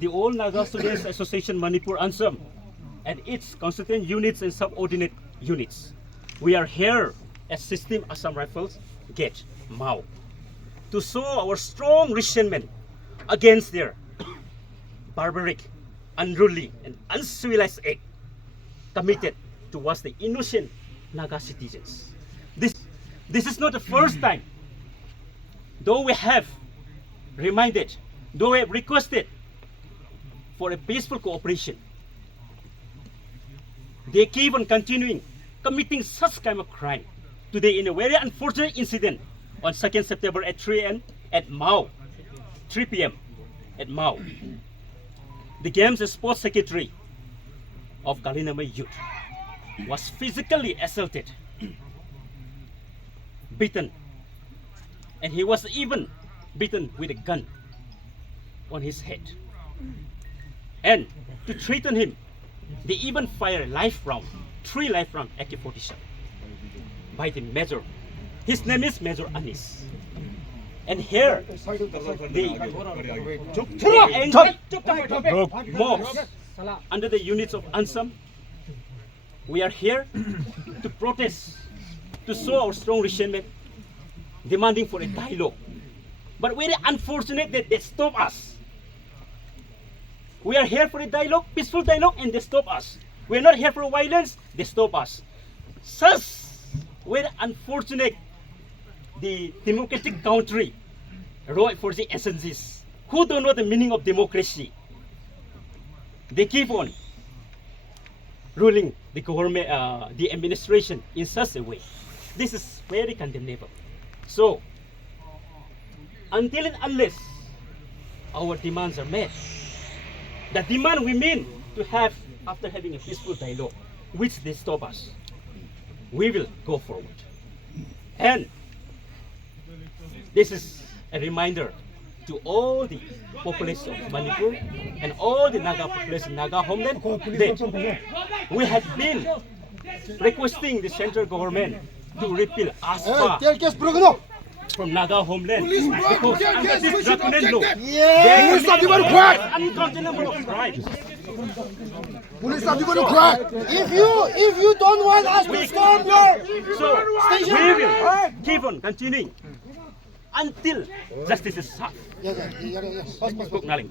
The All Naga Students Association Manipur ANSAM and its constituent units and subordinate units. We are here at System Assam Rifles Gate, Mao, to show our strong resentment against their barbaric, unruly, and uncivilized act committed towards the innocent Naga citizens. This is not the first time, though we have reminded, though we have requested for a peaceful cooperation. They keep on continuing committing such kind of crime. Today, in a very unfortunate incident on 2nd September at 3 a.m. at Mao, 3 p.m. at Mao, the Games and Sports Secretary of Kahremai Youth was physically assaulted, beaten, and he was even beaten with a gun on his head. And to threaten him, they even fired live round, 3 live round AK-47 by the major. His name is Major Anish. And here, the angry mobs under the units of ANSAM, we are here to protest, to show our strong resentment, demanding for a dialogue. But very unfortunate that they stop us. We are here for a dialogue, peaceful dialogue, and they stop us. We are not here for violence, they stop us. Such very unfortunate, the democratic country, right for the essences, who don't know the meaning of democracy. They keep on ruling the government, the administration in such a way. This is very condemnable. So, until and unless our demands are met, the demand we mean to have after having a peaceful dialogue, which they stop us, we will go forward. And this is a reminder to all the population of Manipur and all the Naga population, Naga homeland, that we have been requesting the central government to repeal ASPA from Naga homeland, because under this draconian law, there is uncountable crimes. If you don't want us to storm your So we will keep on continuing until justice is served. Pugnaling.